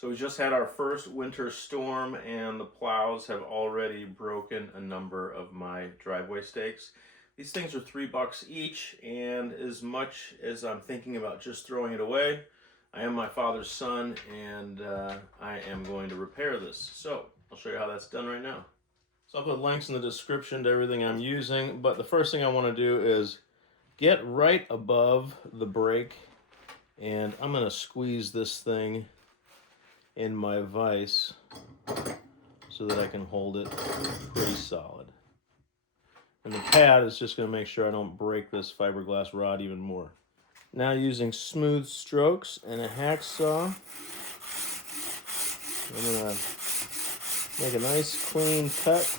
So we just had our first winter storm and the plows have already broken a number of my driveway stakes. These things are $3 each, and as much as I'm thinking about just throwing it away, I am my father's son and I am going to repair this. So I'll show you how that's done right now. So I'll put links in the description to everything I'm using, but the first thing I want to do is get right above the brake, and I'm going to squeeze this thing in my vise so that I can hold it pretty solid. And the pad is just going to make sure I don't break this fiberglass rod even more. Now, using smooth strokes and a hacksaw, I'm going to make a nice clean cut.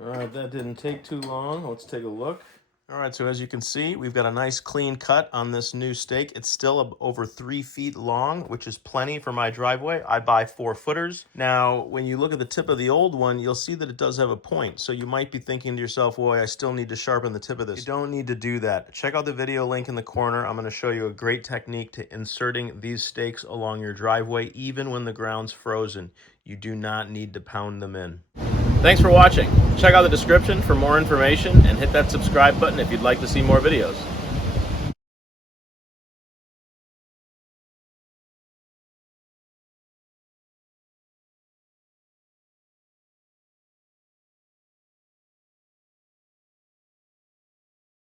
Alright, that didn't take too long. Let's take a look. Alright, so as you can see, we've got a nice clean cut on this new stake. It's still over 3 feet long, which is plenty for my driveway. I buy 4-footers. Now, when you look at the tip of the old one, you'll see that it does have a point. So you might be thinking to yourself, boy, I still need to sharpen the tip of this. You don't need to do that. Check out the video link in the corner. I'm going to show you a great technique to inserting these stakes along your driveway, even when the ground's frozen. You do not need to pound them in. Thanks for watching. Check out the description for more information and hit that subscribe button if you'd like to see more videos.